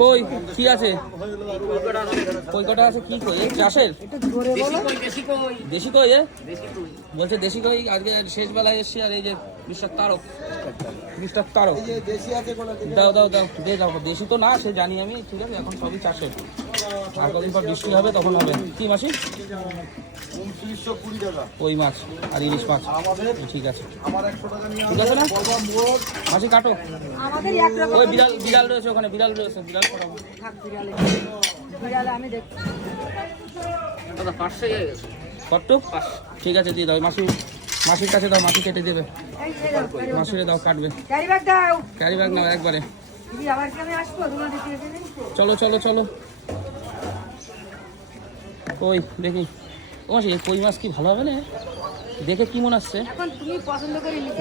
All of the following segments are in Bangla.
কই কি আছে? কই কটা আছে? কি কই? চাষের দেশি কই? বলছে দেশি কই। আজকে শেষ বেলায় এসছি আর এই যে মিস্টার তারক দাও দাও দাও দিয়ে যাও। দেশি তো না সে জানি আমি, ঠিক আছে, এখন সবই চাষের। আর কদিন পর বৃষ্টি হবে তখন হবে। কি মাসি? 2920 টাকা কই মাছ আর ইলিশ মাছ। ঠিক আছে, ঠিক আছে না মাসি? কাটো। ওই বিড়াল রয়েছে ওখানে, বিড়াল রয়েছে, বিড়াল করাবো। কট্টু ঠিক আছে দিয়ে দাও। মাসির কাছে দাও, মাসি কেটে দেবে। মাসিরে দাও, কাটবে। ক্যারি ব্যাগ নাও একবারে। চলো চলো চলো। কই দেখি ও মাসি, কই মাছ কি ভালো হবে না? দেখে কি মনে হচ্ছে?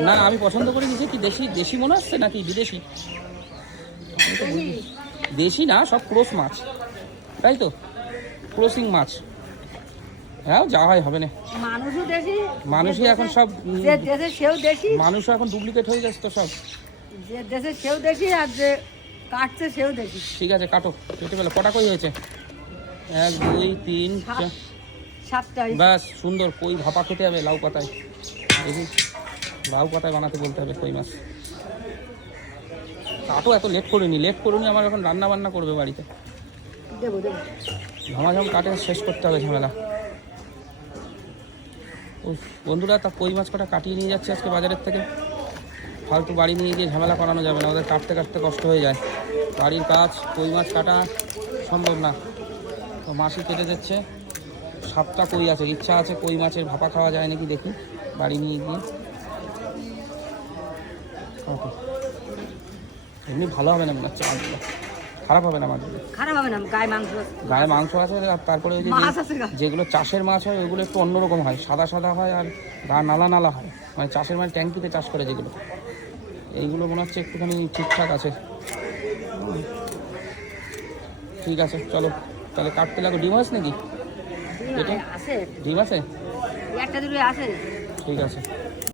না আমি পছন্দ করে নিয়েছি। কি দেশি মনে হচ্ছে নাকি বিদেশি? দেশি না, সব ক্রস মাছ, তাই তো? ক্রসিং মাছ। হ্যাঁ যা হয় হবে না। মানুষই এখন সব মানুষও এখন ডুপ্লিকেট হয়ে যাচ্ছে তো সব। যে দেশে সেও দেখি আর যে কাটছে সেও দেখি। ঠিক আছে কাটো, কেটে ফেলো। কটা কই হয়েছে? 1 2 3 7টা। ব্যাস সুন্দর। কই ভাপা খেতে হবে লাউ পাতায়। দেখি লাউ পাতায় বানাতে বলতে হবে কই মাছ। কাটো, এত লেট করিনি। আমার এখন রান্না বান্না করবে বাড়িতে। ঝামাঝাম কাটে শেষ করতে হবে ঝামেলা। বন্ধুরা তা কই মাছ কটা কাটিয়ে নিয়ে যাচ্ছে আজকে বাজারের থেকে। ফালতু বাড়ি নিয়ে গিয়ে ঝামেলা করানো যাবে না, ওদের কাটতে কাটতে কষ্ট হয়ে যায়। বাড়ির কাজ, কই মাছ কাটা সম্ভব না। তো মাসি কেটে যাচ্ছে। 7টা কই আছে। ইচ্ছা আছে কই মাছের ভাপা খাওয়া যায় নাকি দেখি বাড়ি নিয়ে গিয়ে। এমনি ভালো হবে না মনে হচ্ছে মাছগুলো, খারাপ হবে না মাছগুলো। গায়ে মাংস আছে। আর তারপরে ওই যে যেগুলো চাষের মাছ হয় ওইগুলো একটু অন্যরকম হয়, সাদা সাদা হয় আর গা নালা নালা হয়। মানে চাষের মানে ট্যাঙ্কিতে চাষ করে যেগুলো, এইগুলো মনে হচ্ছে একটুখানি ঠিকঠাক আছে। ঠিক আছে চলো তাহলে কাটতে লাগো। ডিম আছে নাকি? ডিম আছে? ঠিক আছে।